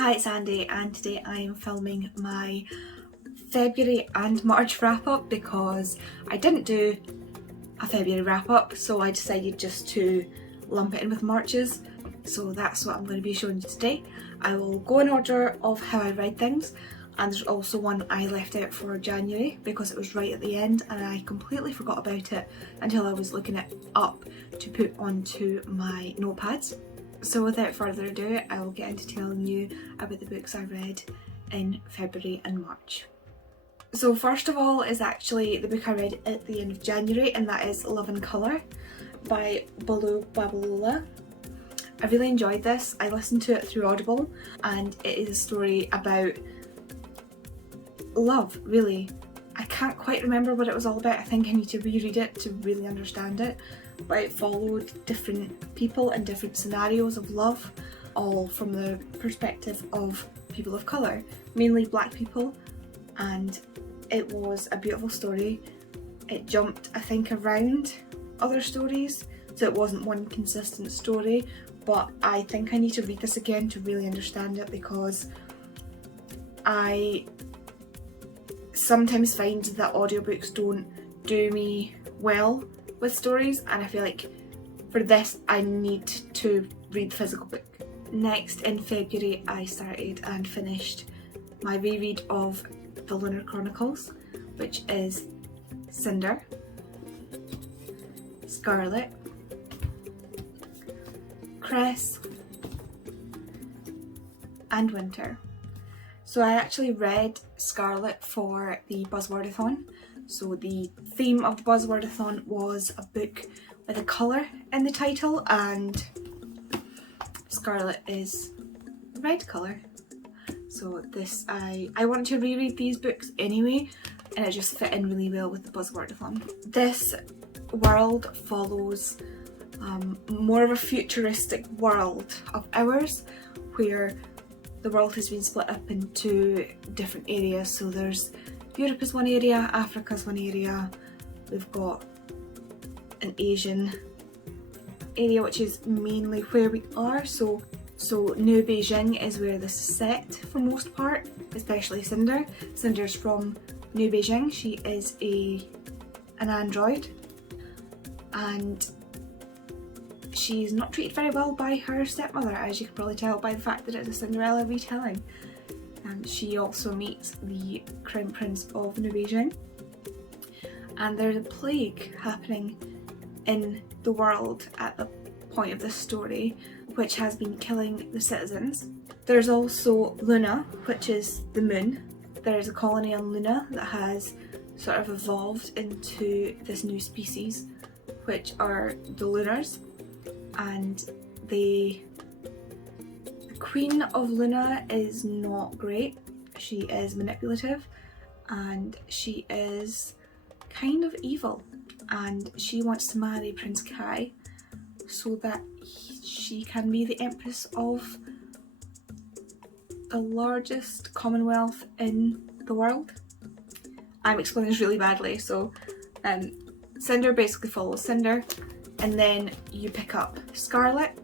Hi, it's Andy, and today I am filming my February and March wrap up because I didn't do a February wrap up, so I decided just to lump it in with March's. So that's what I'm going to be showing you today. I will go in order of how I read things, and there's also one I left out for January because it was right at the end and I completely forgot about it until I was looking it up to put onto my notepads. So without further ado, I will get into telling you about the books I read in February and March. So first of all is actually the book I read at the end of January, and that is Love and Colour by Bolu Babalola. I really enjoyed this. I listened to it through Audible, and it is a story about love, really. I can't quite remember what it was all about. I think I need to reread it to really understand it, but it followed different people and different scenarios of love, all from the perspective of people of colour, mainly black people, and it was a beautiful story. It jumped, I think, around other stories, so it wasn't one consistent story, but I think I need to read this again to really understand it because I sometimes find that audiobooks don't do me well with stories, and I feel like for this I need to read the physical book. Next, in February, I started and finished my reread of the Lunar Chronicles, which is Cinder, Scarlet, Cress, and Winter. So I actually read Scarlet for the Buzzwordathon. So the theme of the Buzzwordathon was a book with a colour in the title, and Scarlet is red colour. So this, I wanted to reread these books anyway, and it just fit in really well with the Buzzwordathon. This world follows more of a futuristic world of ours, where the world has been split up into different areas. So there's Europe is one area, Africa's one area, we've got an Asian area which is mainly where we are. So New Beijing is where this is set for most part, especially Cinder. Cinder's from New Beijing. She is an android, and she's not treated very well by her stepmother, as you can probably tell by the fact that it's a Cinderella retelling. And she also meets the Crown Prince of New Beijing, and there's a plague happening in the world at the point of this story, which has been killing the citizens. There's also Luna, which is the moon. There is a colony on Luna that has sort of evolved into this new species, which are the Lunars. And the Queen of Luna is not great. She is manipulative and she is kind of evil, and she wants to marry Prince Kai so that she can be the Empress of the largest commonwealth in the world. I'm explaining this really badly, so Cinder basically follows Cinder, and then you pick up Scarlet,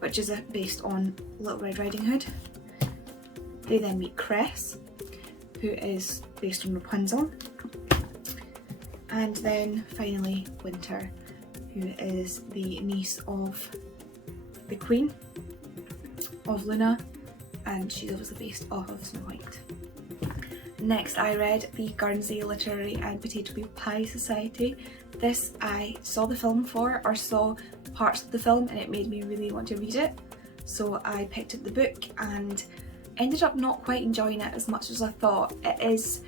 which is based on Little Red Riding Hood. They then meet Cress, who is based on Rapunzel, and then finally Winter, who is the niece of the Queen of Luna, and she's obviously based off of Snow White. Next, I read the Guernsey Literary and Potato Wheel Pie Society. This I saw the film for, or saw parts of the film, and it made me really want to read it. So I picked up the book and ended up not quite enjoying it as much as I thought. It is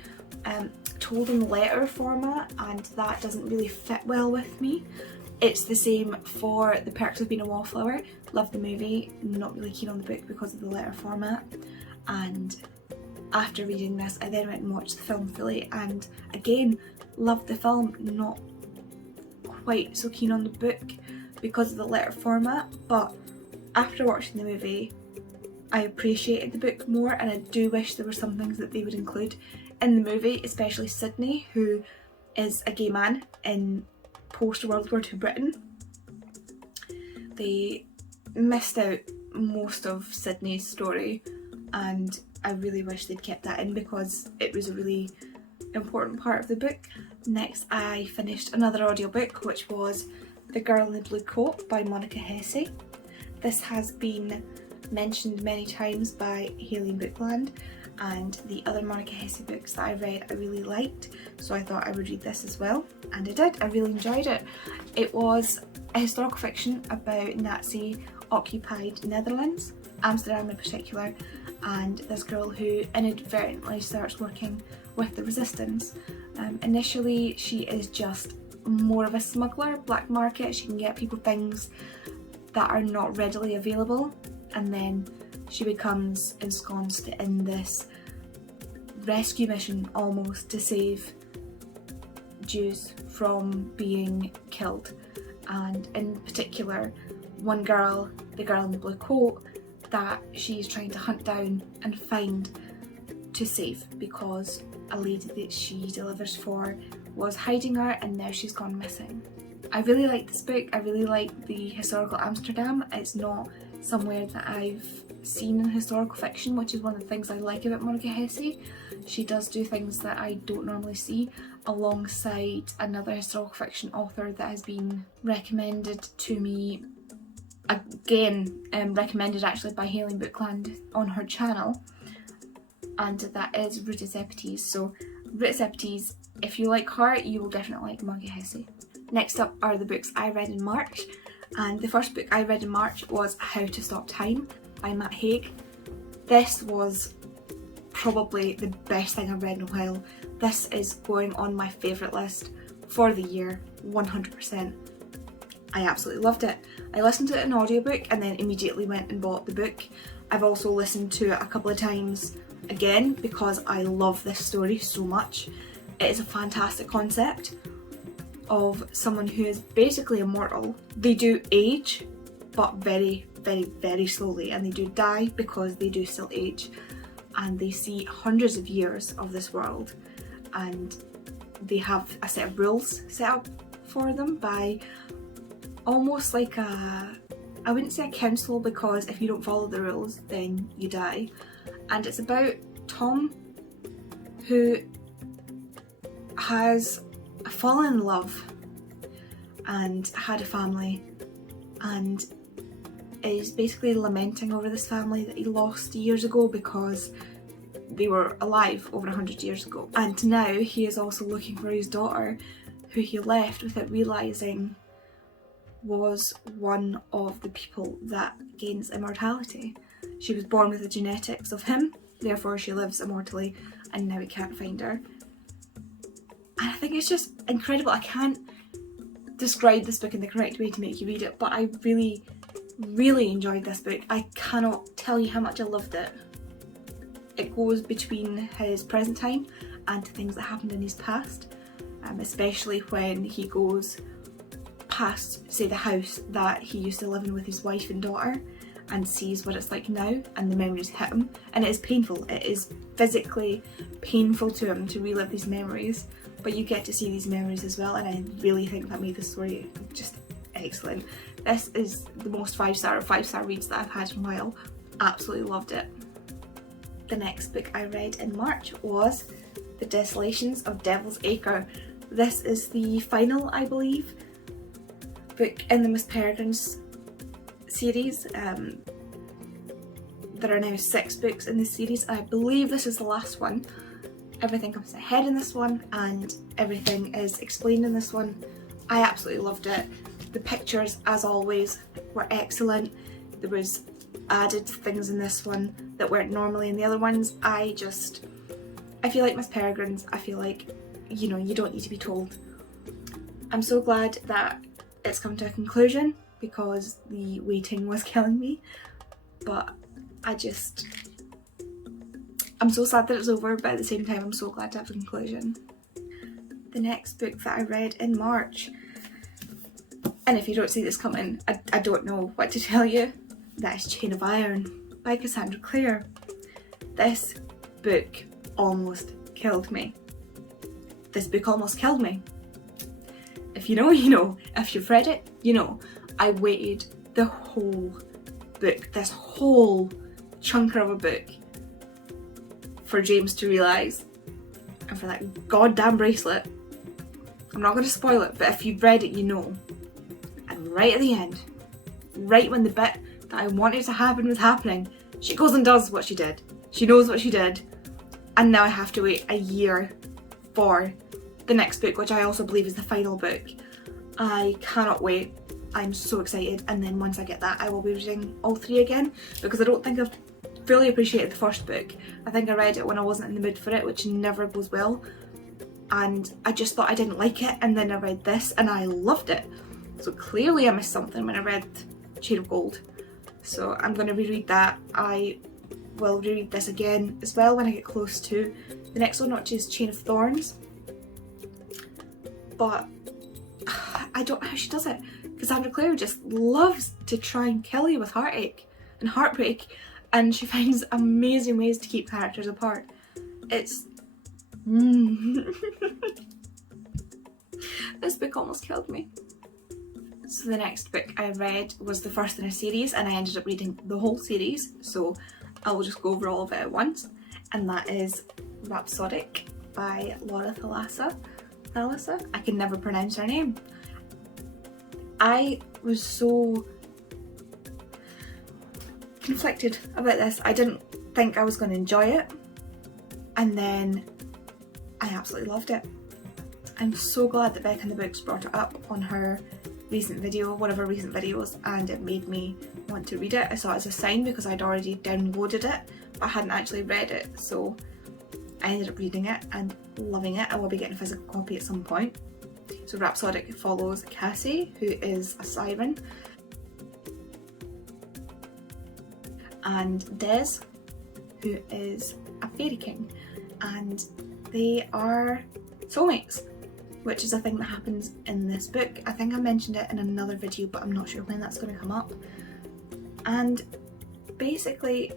told in letter format, and that doesn't really fit well with me. It's the same for The Perks of Being a Wallflower. Love the movie, not really keen on the book because of the letter format. And after reading this, I then went and watched the film fully, and again loved the film, not quite so keen on the book because of the letter format. But after watching the movie, I appreciated the book more, and I do wish there were some things that they would include in the movie, especially Sydney, who is a gay man in post-World War II Britain. They missed out most of Sydney's story and I really wish they'd kept that in because it was a really important part of the book. Next I finished another audiobook, which was The Girl in the Blue Coat by Monica Hesse. This has been mentioned many times by Hayley in Bookland, and the other Monica Hesse books that I read I really liked, so I thought I would read this as well, and I did. I really enjoyed it. It was a historical fiction about Nazi occupied Netherlands, Amsterdam in particular, and this girl who inadvertently starts working with the resistance. Initially she is just more of a smuggler, black market. She can get people things that are not readily available, and then she becomes ensconced in this rescue mission almost to save Jews from being killed, and in particular one girl, the girl in the blue coat, that she's trying to hunt down and find to save because a lady that she delivers for was hiding her and now she's gone missing. I really like this book. I really like the historical Amsterdam. It's not somewhere that I've seen in historical fiction, which is one of the things I like about Monica Hesse. She does do things that I don't normally see, alongside another historical fiction author that has been recommended to me, again recommended actually by Hayley in Bookland on her channel, and that is AZebraReads. So AZebraReads, if you like her, you will definitely like Monica Hesse. Next up are the books I read in March, and the first book I read in March was How to Stop Time by Matt Haig. This was probably the best thing I've read in a while. This is going on my favourite list for the year, 100%. I absolutely loved it. I listened to it in audiobook and then immediately went and bought the book. I've also listened to it a couple of times again because I love this story so much. It is a fantastic concept of someone who is basically immortal. They do age, but very, very, very slowly, and they do die because they do still age, and they see hundreds of years of this world, and they have a set of rules set up for them by almost like a, I wouldn't say a council, because if you don't follow the rules then you die. And it's about Tom, who has fallen in love and had a family and is basically lamenting over this family that he lost years ago because they were alive over 100 years ago. And now he is also looking for his daughter, who he left without realising was one of the people that gains immortality. She was born with the genetics of him, therefore she lives immortally, and now he can't find her. And I think it's just incredible. I can't describe this book in the correct way to make you read it, but I really, really enjoyed this book. I cannot tell you how much I loved it. It goes between his present time and things that happened in his past, especially when he goes past, say, the house that he used to live in with his wife and daughter, and sees what it's like now, and the memories hit him, and it is painful. It is physically painful to him to relive these memories, but you get to see these memories as well, and I really think that made the story just excellent. This is the most 5-star reads that I've had in a while. Absolutely loved it. The next book I read in March was The Desolations of Devil's Acre. This is the final, I believe, book in the Miss Peregrine's series. There are now 6 books in this series. I believe this is the last one. Everything comes ahead in this one and everything is explained in this one. I absolutely loved it. The pictures, as always, were excellent. There was added things in this one that weren't normally in the other ones. I feel like Miss Peregrine's, I feel like, you know, you don't need to be told. I'm so glad that it's come to a conclusion because the waiting was killing me, but I'm so sad that it's over, but at the same time I'm so glad to have a conclusion. The next book that I read in March, and if you don't see this coming, I don't know what to tell you, that is Chain of Iron by Cassandra Clare. This book almost killed me. This book almost killed me. If you know, you know. If you've read it, you know. I waited the whole book, this whole chunker of a book, for James to realise, and for that goddamn bracelet. I'm not going to spoil it, but if you've read it, you know. And right at the end, right when the bit that I wanted to happen was happening, she goes and does what she did. She knows what she did, and now I have to wait a year for the next book, which I also believe is the final book. I cannot wait. I'm so excited, and then once I get that, I will be reading all three again, because I don't think I've fully appreciated the first book. I think I read it when I wasn't in the mood for it, which never goes well, and I just thought I didn't like it, and then I read this and I loved it. So clearly I missed something when I read Chain of Gold. So I'm going to reread that. I will reread this again as well when I get close to the next one, which is Chain of Thorns. But I don't know how she does it. Cassandra Clare just loves to try and kill you with heartache and heartbreak, and she finds amazing ways to keep characters apart. It's... This book almost killed me. So the next book I read was the first in a series, and I ended up reading the whole series, so I will just go over all of it at once, and that is Rapsodic by Laura Thalassa. I can never pronounce her name. I was so conflicted about this. I didn't think I was going to enjoy it, and then I absolutely loved it. I'm so glad that Beck in the Books brought it up on her recent video, one of her recent videos, and it made me want to read it. I saw it as a sign because I'd already downloaded it, but I hadn't actually read it, so I ended up reading it and loving it. I will be getting a physical copy at some point. So Rapsodic follows Cassie, who is a siren, and Des, who is a fairy king, and they are soulmates, which is a thing that happens in this book. I think I mentioned it in another video, but I'm not sure when that's going to come up. And basically,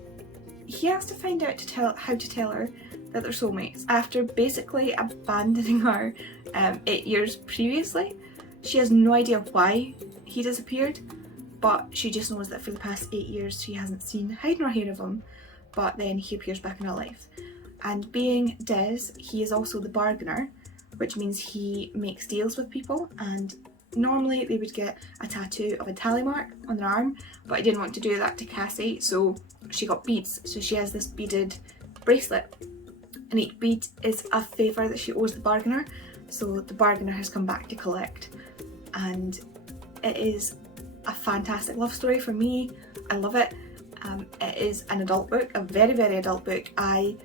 he has to find out how to tell her that they're soulmates after basically abandoning her 8 years previously. She has no idea why he disappeared, but she just knows that for the past 8 years she hasn't seen hide nor hair of him, but then he appears back in her life. And being Des, he is also the bargainer, which means he makes deals with people, and normally they would get a tattoo of a tally mark on their arm, but I didn't want to do that to Cassie, so she got beads. So she has this beaded bracelet, and each bead is a favour that she owes the bargainer, so the bargainer has come back to collect. And it is a fantastic love story for me. I love it. It is an adult book, a very, very adult book. I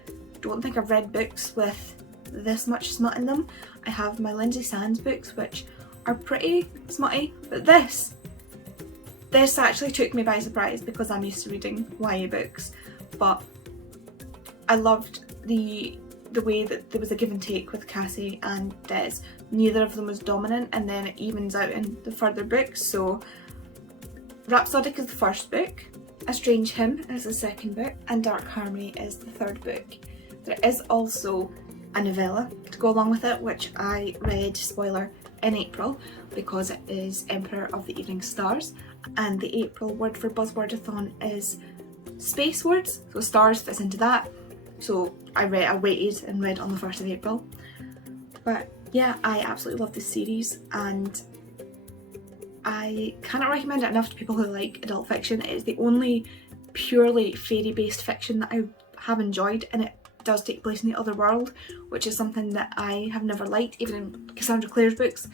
don't think I've read books with this much smut in them. I have my Lindsay Sands books, which are pretty smutty, but this actually took me by surprise because I'm used to reading YA books. But I loved the way that there was a give and take with Cassie and Des. Neither of them was dominant, and then it evens out in the further books. So Rapsodic is the first book, A Strange Hymn is the second book, and Dark Harmony is the third book. There is also a novella to go along with it, which I read, spoiler, in April, because it is Emperor of the Evening Stars, and the April word for Buzzwordathon is space words, so stars fits into that. So I waited and read on the 1st of April. But yeah, I absolutely love this series, and I cannot recommend it enough to people who like adult fiction. It is the only purely fairy based fiction that I have enjoyed, and it does take place in the other world, which is something that I have never liked. Even in Cassandra Clare's books,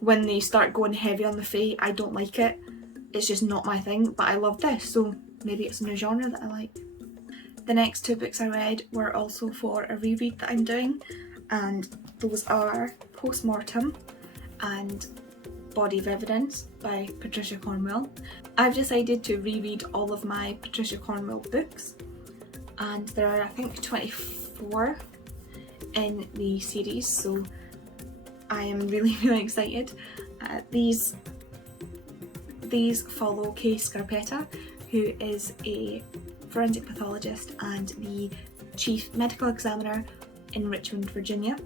when they start going heavy on the fae, I don't like it. It's just not my thing, but I love this, so maybe it's a new genre that I like. The next two books I read were also for a reread that I'm doing, and those are Postmortem and Body of Evidence by Patricia Cornwell. I've decided to reread all of my Patricia Cornwell books, and there are I think 24 in the series, so I am really excited. These follow Kay Scarpetta, who is a forensic pathologist and the chief medical examiner in Richmond, Virginia.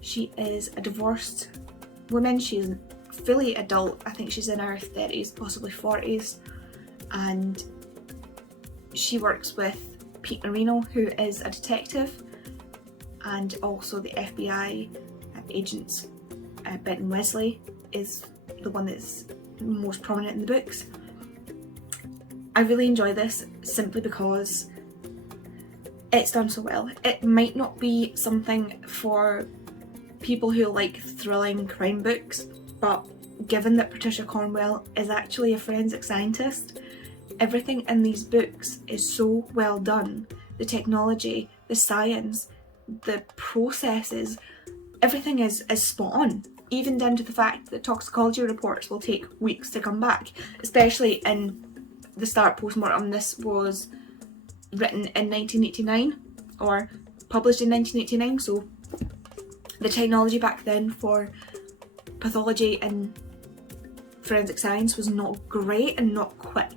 She is a divorced woman. She's fully adult. I think she's in her 30s, possibly 40s, and she works with Pete Marino, who is a detective, and also the FBI agents. Benton Wesley is the one that's most prominent in the books. I really enjoy this simply because it's done so well. It might not be something for people who like thrilling crime books, but given that Patricia Cornwell is actually a forensic scientist, everything in these books is so well done. The technology, the science, the processes, everything is spot on. Even down to the fact that toxicology reports will take weeks to come back, especially in the start postmortem. This was written in 1989 or published in 1989, so the technology back then for pathology and forensic science was not great and not quick.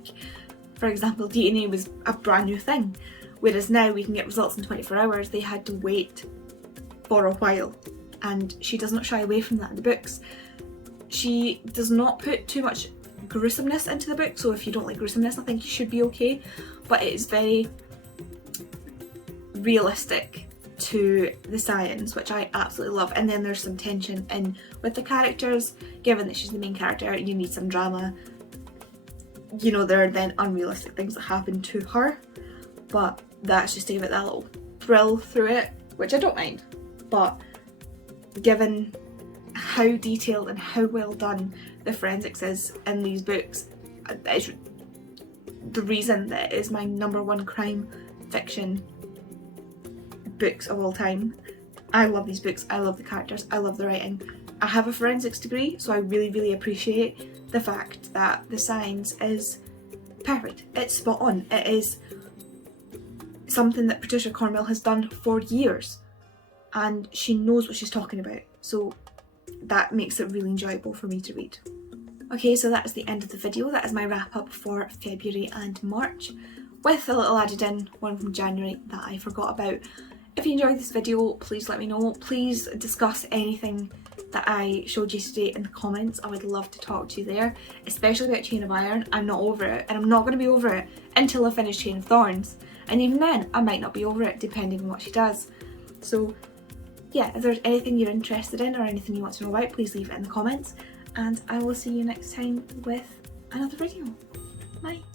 For example, DNA was a brand new thing, whereas now we can get results in 24 hours. They had to wait for a while, and she does not shy away from that in the books. She does not put too much gruesomeness into the book, so if you don't like gruesomeness, I think you should be okay, but it is very realistic to the science, which I absolutely love. And then there's some tension in with the characters, given that she's the main character and you need some drama. You know, there are then unrealistic things that happen to her, but that's just to give it that little thrill through it, which I don't mind. But given how detailed and how well done the forensics is in these books, it's the reason that it is my #1 crime fiction books of all time. I love these books, I love the characters, I love the writing. I have a forensics degree, so I really appreciate the fact that the science is perfect. It's spot on. It is something that Patricia Cornwell has done for years, and she knows what she's talking about, so that makes it really enjoyable for me to read. Okay, so that is the end of the video. That is my wrap up for February and March, with a little added in one from January that I forgot about. If you enjoyed this video, please let me know. Please discuss anything that I showed you today in the comments. I would love to talk to you there, especially about Chain of Iron. I'm not over it, and I'm not going to be over it until I finish Chain of Thorns, and even then I might not be over it depending on what she does. So yeah, if there's anything you're interested in or anything you want to know about, please leave it in the comments, and I will see you next time with another video. Bye!